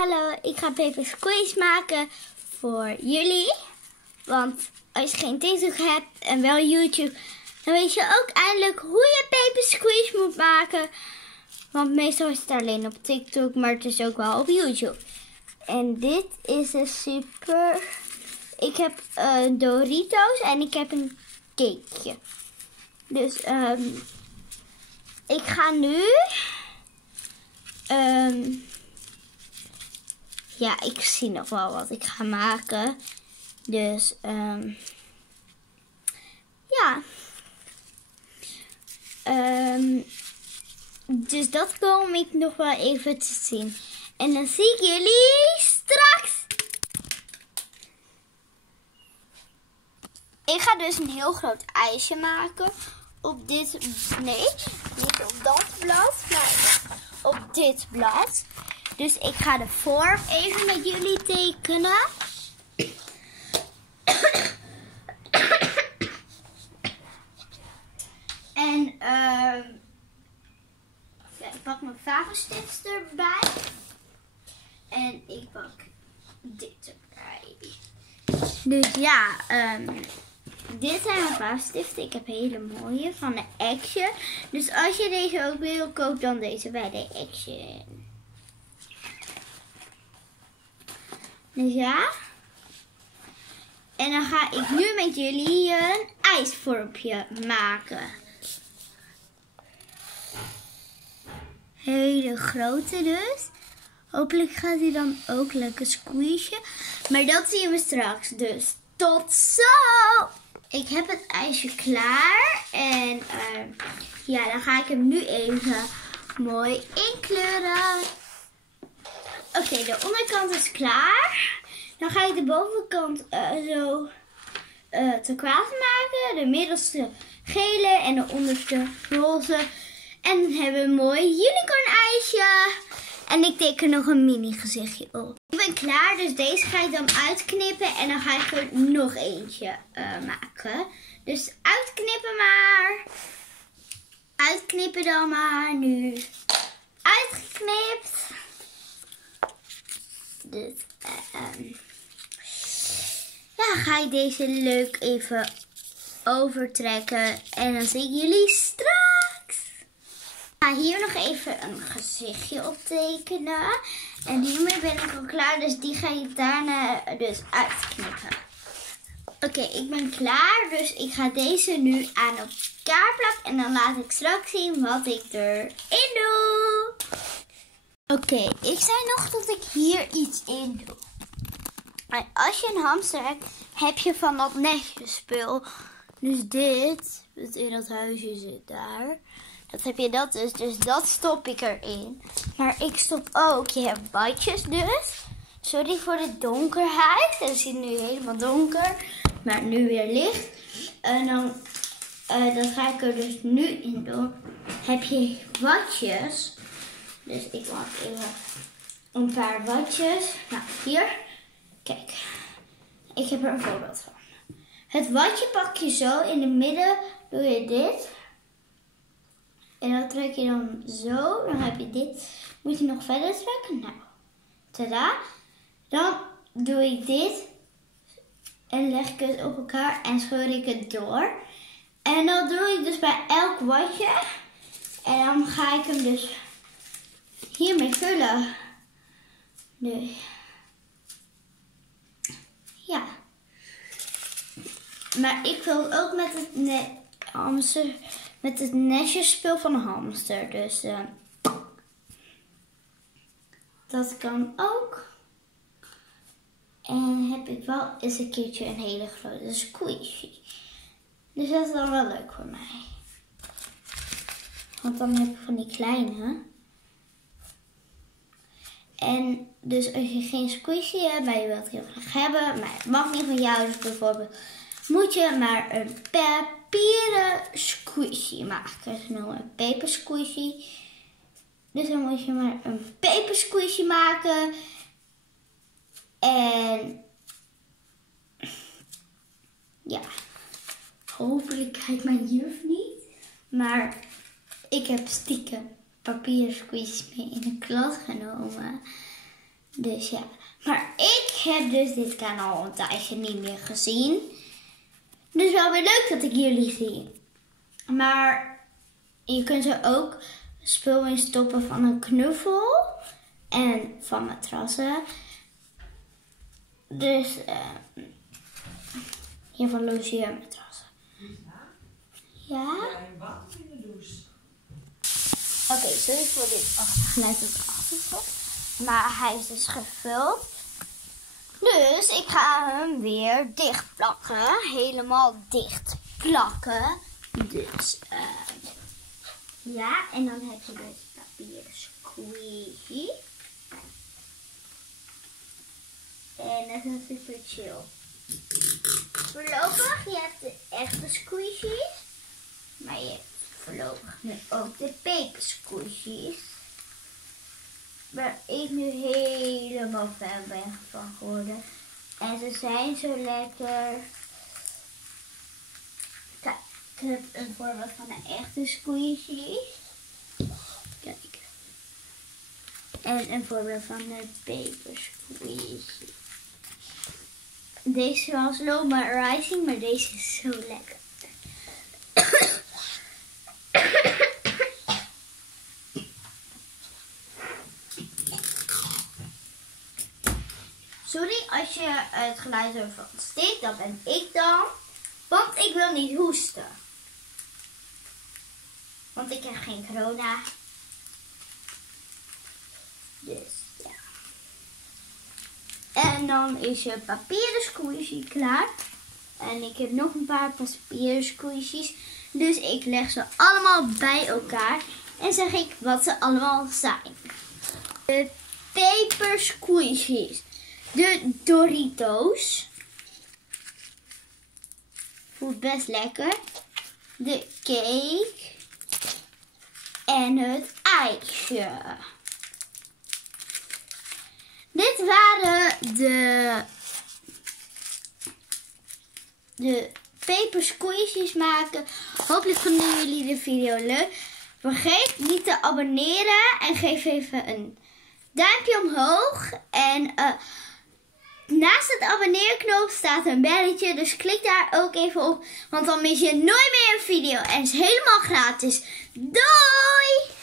Hallo, ik ga paper squeeze maken voor jullie. Want als je geen TikTok hebt en wel YouTube, dan weet je ook eindelijk hoe je paper squeeze moet maken. Want meestal is het alleen op TikTok, maar het is ook wel op YouTube. En dit is een super... Ik heb Doritos en ik heb een cakeje. Dus ik ga nu... ja, ik zie nog wel wat ik ga maken. Dus ja. Dus dat kom ik nog wel even te zien. En dan zie ik jullie straks. Ik ga dus een heel groot ijsje maken. Op dit, nee, niet op dat blad, maar op dit blad. Dus ik ga de vorm even met jullie tekenen. En ja, ik pak mijn vagelstift erbij. En ik pak dit erbij. Dus ja, dit zijn mijn vastenstiften. Ik heb hele mooie van de Action. Dus als je deze ook wil, koop dan deze bij de Action. Dus ja. En dan ga ik nu met jullie een ijsvormpje maken. Hele grote dus. Hopelijk gaat hij dan ook lekker squeezen. Maar dat zien we straks. Dus tot zo! Ik heb het ijsje klaar. En ja, dan ga ik hem nu even mooi inkleuren. Oké, de onderkant is klaar. Dan ga ik de bovenkant zo turquoise maken. De middelste gele en de onderste roze. En dan hebben we een mooi unicorn ijsje. En ik teken nog een mini gezichtje op. Ik ben klaar, dus deze ga ik dan uitknippen. En dan ga ik er nog eentje maken. Dus uitknippen maar. Uitknippen dan maar nu. Uitgeknipt. Dus ja, ga ik deze leuk even overtrekken. En dan zie ik jullie straks. Ik ga hier nog even een gezichtje op tekenen. En hiermee ben ik al klaar. Dus die ga ik daarna dus uitknippen. Oké, ik ben klaar. Dus ik ga deze nu aan elkaar plakken. En dan laat ik straks zien wat ik erin doe. Oké, ik zei nog dat ik hier iets in doe. En als je een hamster hebt, heb je van dat nestjespul. Dus dit, wat in dat huisje zit daar. Dat heb je dat dus dat stop ik erin. Maar ik stop ook, je hebt badjes dus. Sorry voor de donkerheid. Het is nu helemaal donker, maar nu weer licht. En dan dat ga ik er dus nu in doen. Heb je watjes. Dus ik maak even een paar watjes. Nou, hier. Kijk. Ik heb er een voorbeeld van. Het watje pak je zo. In het midden doe je dit. En dan trek je dan zo. Dan heb je dit. Moet je nog verder trekken? Nou. Tada. Dan doe ik dit. En leg ik het op elkaar. En scheur ik het door. En dan doe ik dus bij elk watje. En dan ga ik hem dus hiermee vullen. Dus. Ja. Maar ik wil ook met het nestjespul van een hamster. Dus dat kan ook. En heb ik wel eens een keertje een hele grote squeezie. Dus dat is dan wel leuk voor mij. Want dan heb ik van die kleine. En dus als je geen squeezie hebt, maar je wilt het heel graag hebben, maar het mag niet van jou, dus bijvoorbeeld moet je maar een papieren squeezie maken. Ze noemen een paper squeezie. Dus dan moet je maar een paper squeezie maken. En ja, hopelijk kijkt mijn juf niet. Maar ik heb stiekem papieren squeezies mee in de klas genomen. Dus ja. Maar ik heb dus dit kanaal een tijdje niet meer gezien. Dus wel weer leuk dat ik jullie zie. Maar je kunt er ook spul in stoppen van een knuffel. En van matrassen. Dus hier van Logier matrassen. Ja? Oké, sorry voor dit geluid op de achtergrond. Maar hij is dus gevuld. Dus ik ga hem weer dicht plakken. Helemaal dicht plakken. Dus ja, en dan heb je dus papieren squeezie. En dat is super chill. Voorlopig, je hebt de echte squeezies. Maar je hebt voorlopig nu ook de paper squeezies. Waar ik nu helemaal fan ben van geworden. En ze zijn zo lekker. Kijk, ik heb een voorbeeld van een echte squeezie. Kijk. En een voorbeeld van een paper squeezie. Deze was low maar rising, maar deze is zo lekker. Sorry als je het geluid ervan steekt, dat ben ik dan. Want ik wil niet hoesten. Want ik heb geen corona. Dus ja. En dan is je papieren squeezie klaar. En ik heb nog een paar papieren squeezies. Dus ik leg ze allemaal bij elkaar. En zeg ik wat ze allemaal zijn. De paper squeezies. De Doritos. Voelt best lekker. De cake. En het ijsje. Dit waren de paper squeezies maken. Hopelijk vonden jullie de video leuk. Vergeet niet te abonneren. En geef even een duimpje omhoog. En naast het abonneerknop staat een belletje. Dus klik daar ook even op. Want dan mis je nooit meer een video. En het is helemaal gratis. Doei!